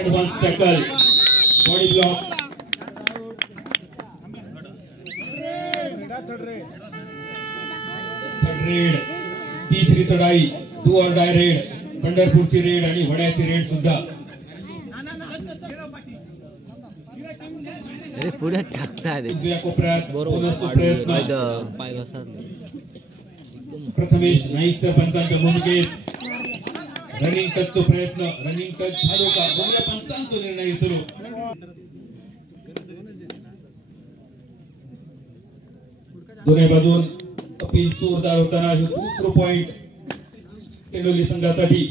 Advanced tackle, body block. Third raid, तिसरी चढाई, do or die raid, पंढरपूरची raid आणि वड्याची रेड सुद्धा. पुढे टाकतात उजव्या कोपऱ्यात बोनसचा प्रयत्न. प्रथमेश नाईक सरपंचांच्या भूमिकेत रनिंग टचचा प्रयत्न. रनिंग टच झालो का बघूया पंचांचा निर्णय येतो. दोन्ही बाजून अपील जोरदार होताना दुसरा पॉइंट तेंडोली संघासाठी.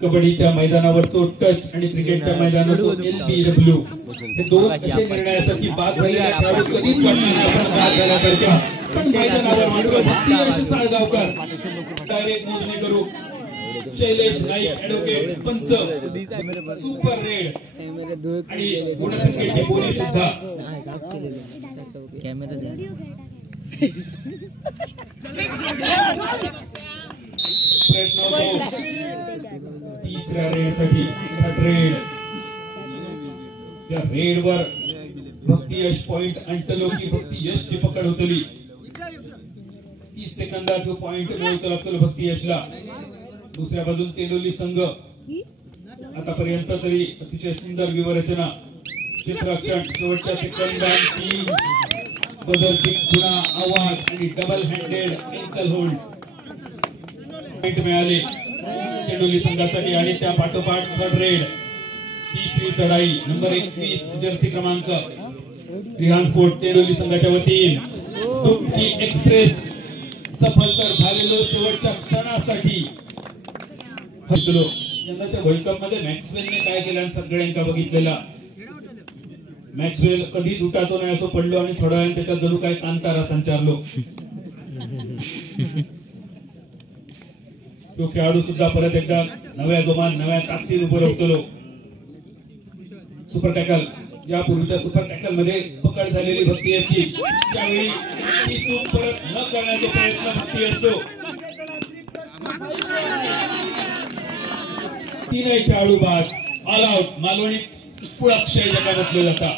कबड्डीच्या मैदानावरचो टच आणि क्रिकेटच्या मैदानावरचो LBW हे दोन असे निर्णयासाठी बाद झालेले खेळाडू कधीच वाटणार नाही आपण बाद झाल्यासारख्या. पण मैदानावर मांडून भक्तियश साळगावकर डायरेक्ट मोजणी करू. शैलेश नाईक ॲडव्होकेट पंच सुपर रेड आणि गुणसंख्येची बोली सुद्धा. प्रयत्न होतो तिसऱ्या रेडसाठी. रेड या रेडवर भक्तियश पॉइंट अंटलो की भक्तियशची पकड होतली. 30 सेकंदात जो पॉइंट मिळवतो लागतो भक्तियशला. दुसऱ्या बाजून तेंडोली संघ आतापर्यंत तरी अतिशय सुंदर व्यूहरचना, क्षेत्ररक्षण, शेवटच्या सेकंदांची बदलची खुणा, आवाज आणि double handed ankle hold point मिळाले तेंडोली संघासाठी. आणि त्या पाठोपाठ थर्ड रेड, तिसरी चढाई, नंबर 21 जर्सी क्रमांक रिहान स्पोर्ट तेंडोली संघाच्या वतीने दुबकी एक्सप्रेस सफल तर झालेलो शेवटच्या क्षणासाठी. यंदाच्या वर्ल्ड कप मध्ये मॅक्सवेलने काय केलं सगळ्यांका बघितलेला. मॅक्सवेल कधीच उठाचो नाही असं पडलो आणि थोड्या वेळाने त्याच्यात जणू काय तांतारा संचारलो. तो खेळाडू सुद्धा परत एकदा नव्या जोमान नव्या ताकदीने उभं राहतो. सुपर टॅकल, यापूर्वीच्या सुपर टॅकल मध्ये पकड झालेली भक्तियशची, त्यावेळी ती चूक परत न करण्याचा प्रयत्न भक्तियशचो. तीनही खेळाडू बाद. All out. मालवणी कुळाक्षय ज्याला म्हटलं जातं.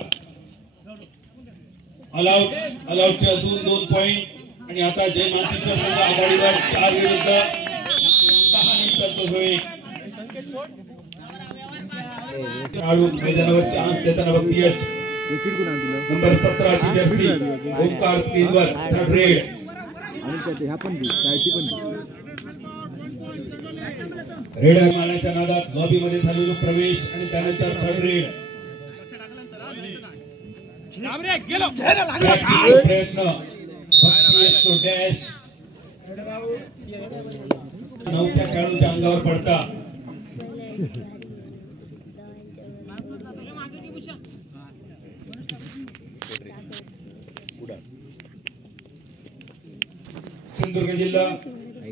All out. ऑल आउटचे अजून 2 पॉइंट आणि आता जय मानसिंह संघ आघाडीवर 4 विरुद्ध 6 निमिषाचा होईल. खेळाडू मैदानावर चान्स देताना भक्तियश नंबर 17 ची जर्सी ओमकार स्क्रीनवर. थर्ड रेड रेड मारण्याच्या नादात लॉबी मध्ये झालेला प्रवेश आणि त्यानंतर थर्ड रेड प्रयत्न. डॅश 9 खेळाडूंच्या अंगावर पडता. सिंधुदुर्ग जिल्हा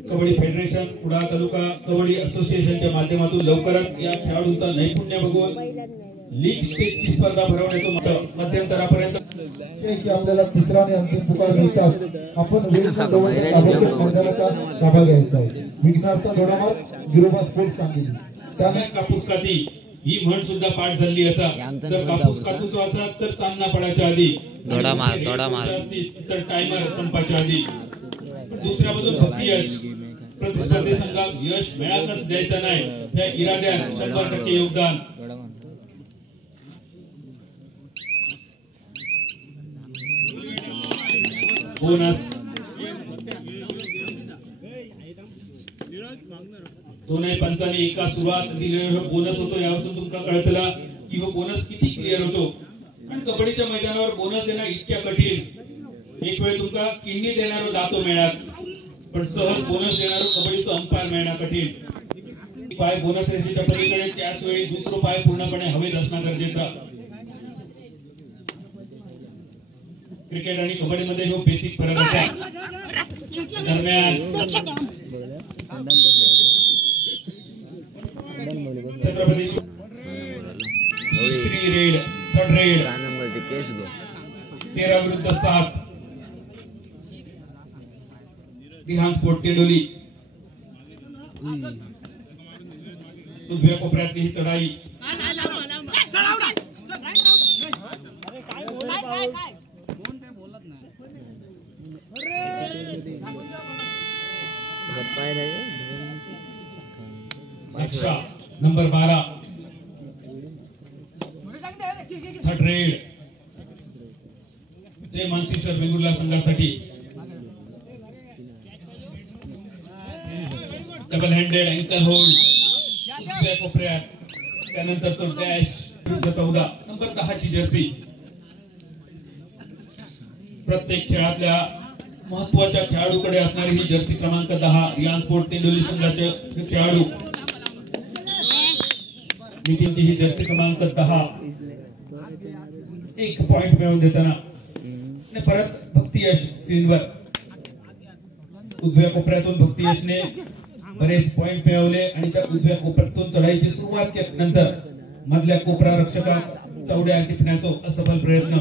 कबड्डी फेडरेशन, कुडाळ तालुका कबड्डी असोसिएशनच्या माध्यमातून लवकरच या खेळाडूंचा नैपुण्य बघून लीग स्टेजची स्पर्धा भरवण्याचं मध्यंतरापर्यंत आपल्याला तिसरा आणि अंतिम पुकार मिळताच आपण मैदानाचा ताबा घ्यायचा आहे. विघ्नार्थ दोडामार गिरोबा स्पोर्ट्स सांगितले. त्याने कापूस काती ही म्हण सुद्धा पाठ झाली असा. जर कापूस कातूचा असा तर चांदणा पडायच्या आधी, तर टायमर संपायच्या आधी. दुसऱ्या बाजून भक्तियश प्रतिस्पर्धी संघात यश मिळालंच द्यायचं नाही, त्या इराद्यात 100% योगदान. बोनस दोन्ही पंचांनी एका सुरुवात दिलेला बोनस होतो. यापासून तुमका कळतला की हो बोनस किती क्लिअर होतो. पण कबड्डीच्या मैदानावर बोनस देणं इतक्या कठीण. एक वेळ तुमका किंडी देणारो दातो मिळात, पण सहज बोनस देणारो कबड्डीचं अंपायर मिळणं कठीण. पाय बोनस रेषेच्या पलीकडे, त्याच वेळी दुसरा पाय पूर्णपणे हवेत असणं गरजेचा. क्रिकेट आणि कबड्डीमध्ये हे बेसिक फरक असा. दरम्यान छत्रपती तिसरी रेड, थर्ड रेड 13 विरुद्ध 7. रिहान स्पोर्ट तेंडोली उजव्या कोपऱ्यातली ही चढाई एक्स्ट्रा नंबर 12 थर्ड रेड जय मानसिंगेश्वर वेंगुर्ला संघासाठी डबल हँडेड अँकल होल्ड उजव्या कोपऱ्यात त्यानंतर तो डॅश विरुद्ध 14 नंबर 10 ची जर्सी प्रत्येक खेळातल्या महत्वाच्या खेळाडूकडे असणारी ही जर्सी क्रमांक 10 रिहान स्पोर्ट तेंडोली संघाचे खेळाडू नितीन ही जर्सी क्रमांक 10 एक पॉइंट मिळवून देताना परत भक्ती यश स्क्रीनवर उजव्या कोपऱ्यातून भक्ती यशने बरेच पॉइंट मिळवले आणि त्या उजव्या कोपऱ्यातून चढाईची सुरुवात केल्यानंतर मधल्या कोपरा रक्षकात चौड्या टिपण्याचा असफल प्रयत्न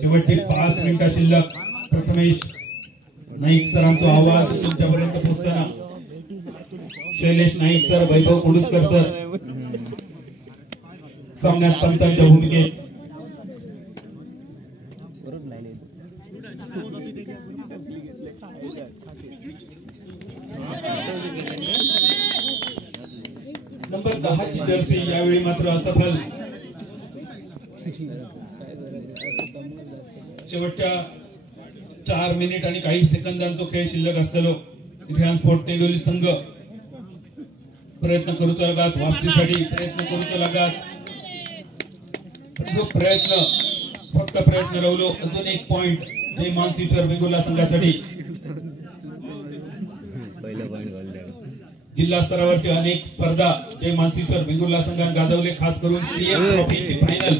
शेवटचे 5 मिनिटं शिल्लक प्रथमेश नाईक सरांचा आवाज तुमच्यापर्यंत पोहोचताना शैलेश नाईक सर वैभव कुडुसकर सर सामन्यात पंचांच्या भूमिकेत नंबर 10 ची जर्सी यावेळी मात्र असफल शेवटच्या 4 मिनिट आणि काही सेकंदांचा खेळ शिल्लक असतो रिहान स्पोर्ट तेंडोली संघ प्रयत्न करूचा लगात वापसीसाठी प्रयत्न करूचा लगात प्रयत्न फक्त प्रयत्न राहिलो अजून एक पॉइंट जय मानसिंगेश्वर वेंगुर्ला संघासाठी जिल्हा स्तरावरची अनेक स्पर्धा जय मानसिंगेश्वर वेंगुर्ला संघाने गाजवले खास करून सीएम ट्रॉफीची फायनल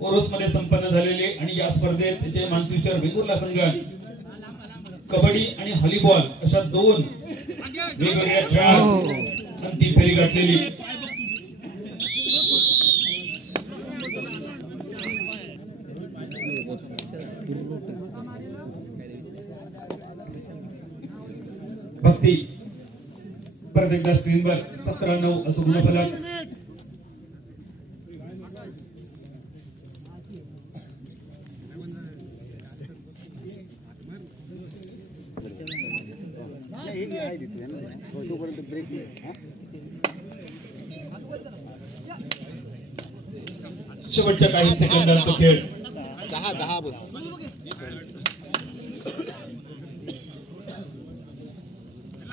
ओरोस मध्ये संपन्न झालेले आणि या स्पर्धेत जय मानसिंगेश्वर वेंगुर्ला संघाने कबड्डी आणि व्हॉलीबॉल अशा 2 वेगवेगळ्या खेळात अंतिम फेरी गाठलेली भक्ती परत एकदा स्क्रीनवर 17-9 असं गुणफलक शेवटच्या काही सेकंदांचा खेळ 10 बस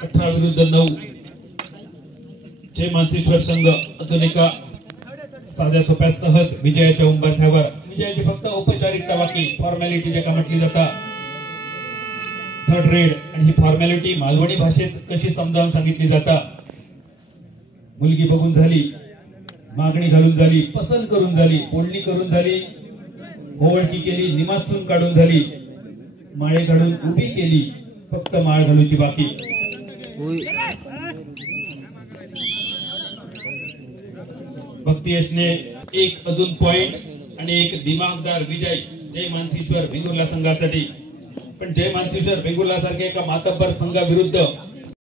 18 विरुद्ध 9 जय मानसिंगेश्वर संघ अजून एका साध्या सोप्या सहज विजयाच्या उंबरठ्यावर विजयाची फक्त औपचारिकता बाकी फॉर्मॅलिटी ज्याका म्हटली जाता थर्ड रेड आणि ही फॉर्मॅलिटी मालवणी भाषेत कशी समजावून सांगितली जाता मुलगी बघून झाली मागणी घालून झाली पसंत करून झाली बोलणी करून झाली ओळखी केली निमाचून काढून झाली माळे काढून उभी केली फक्त माळ घालूची बाकी भक्ती यशने एक अजून पॉइंट आणि एक दिमागदार विजय जय मानसिंगेश्वर वेंगुर्ला संघासाठी पण जय मानसिंगेश्वर वेंगुर्ला सारख्या एका मातब्बर संघाविरुद्ध